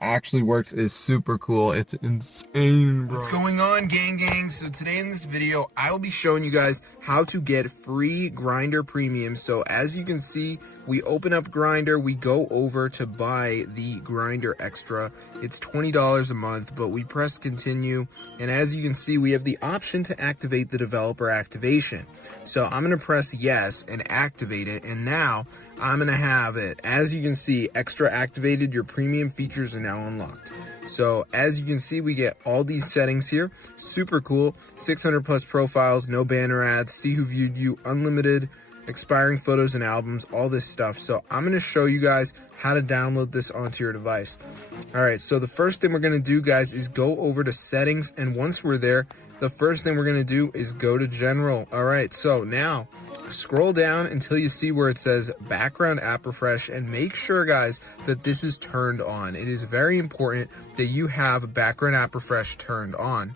actually works is super cool. It's insane, bro. What's going on, gang? So today in this video, I will be showing you guys how to get free Grindr Premium. So as you can see, we open up Grindr, we go over to buy the Grindr Extra. It's $20 a month, but we press continue. And as you can see, we have the option to activate the developer activation. So I'm gonna press yes and activate it. And now I'm gonna have it. As you can see, Extra activated, your premium features are now unlocked. So as you can see, we get all these settings here. Super cool. 600 plus profiles, no banner ads, see who viewed you, unlimited, expiring photos and albums, all this stuff. So I'm going to show you guys how to download this onto your device. All right, so the first thing we're going to do, guys, is go over to settings. And once we're there, the first thing we're going to do is go to general. All right, so now scroll down until you see where it says background app refresh, and make sure, guys, that this is turned on. It is very important that you have background app refresh turned on.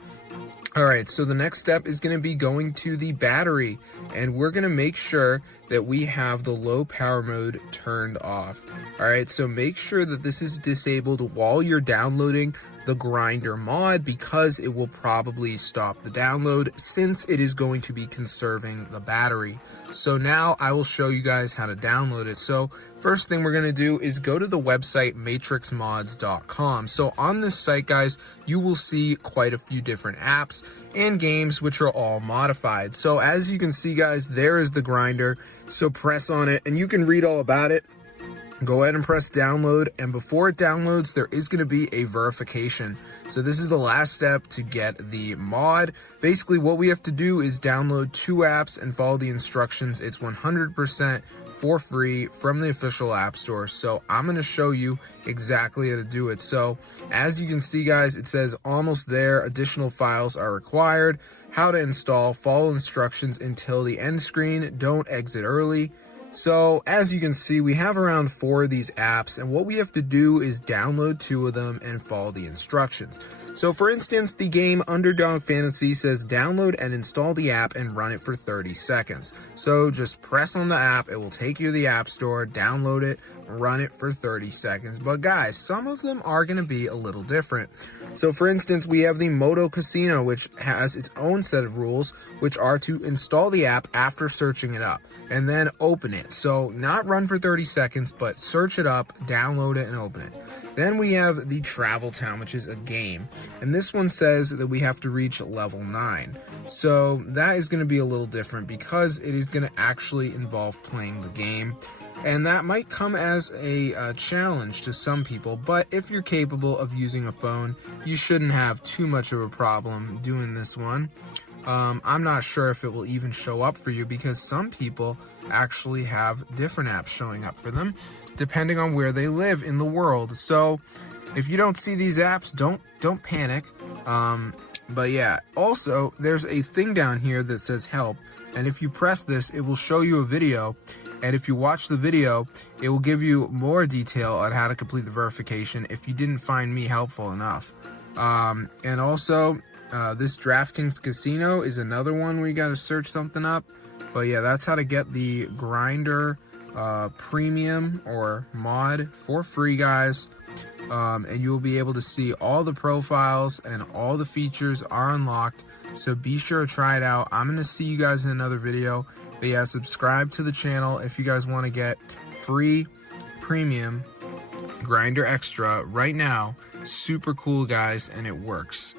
All right, so the next step is going to be going to the battery, and we're going to make sure that we have the low power mode turned off. All right, so make sure that this is disabled while you're downloading the Grindr mod, because it will probably stop the download since it is going to be conserving the battery. So now I will show you guys how to download it. So first thing we're going to do is go to the website matrixmods.com. So on this site, guys, you will see quite a few different apps and games which are all modified. So as you can see, guys, there is the Grindr. So press on it and you can read all about it. Go ahead and press download, and before it downloads, there is going to be a verification. So this is the last step to get the mod. Basically, what we have to do is download 2 apps and follow the instructions. It's 100% for free from the official app store. So I'm going to show you exactly how to do it. So as you can see, guys, it says almost there. Additional files are required. How to install, follow instructions until the end screen. Don't exit early. So as you can see, we have around 4 of these apps, and what we have to do is download 2 of them and follow the instructions. So for instance, the game Underdog Fantasy says download and install the app and run it for 30 seconds. So just press on the app, it will take you to the app store, download it, run it for 30 seconds. But guys, some of them are going to be a little different. So for instance, we have the Moto Casino, which has its own set of rules, which are to install the app after searching it up and then open it. So not run for 30 seconds, but search it up, download it, and open it. Then we have the Travel Town, which is a game. And this one says that we have to reach level 9. So that is going to be a little different because it is going to actually involve playing the game. And that might come as a challenge to some people, but if you're capable of using a phone, you shouldn't have too much of a problem doing this one. I'm not sure if it will even show up for you because some people actually have different apps showing up for them, depending on where they live in the world. So if you don't see these apps, don't panic. But yeah, also there's a thing down here that says help, and if you press this, it will show you a video. And if you watch the video, it will give you more detail on how to complete the verification if you didn't find me helpful enough. And also, this DraftKings Casino is another one where you got to search something up. But yeah, that's how to get the Grindr Premium or mod for free, guys. And you will be able to see all the profiles and all the features are unlocked. So be sure to try it out. I'm going to see you guys in another video. But yeah, subscribe to the channel if you guys want to get free premium Grindr Extra right now. Super cool, guys, and it works.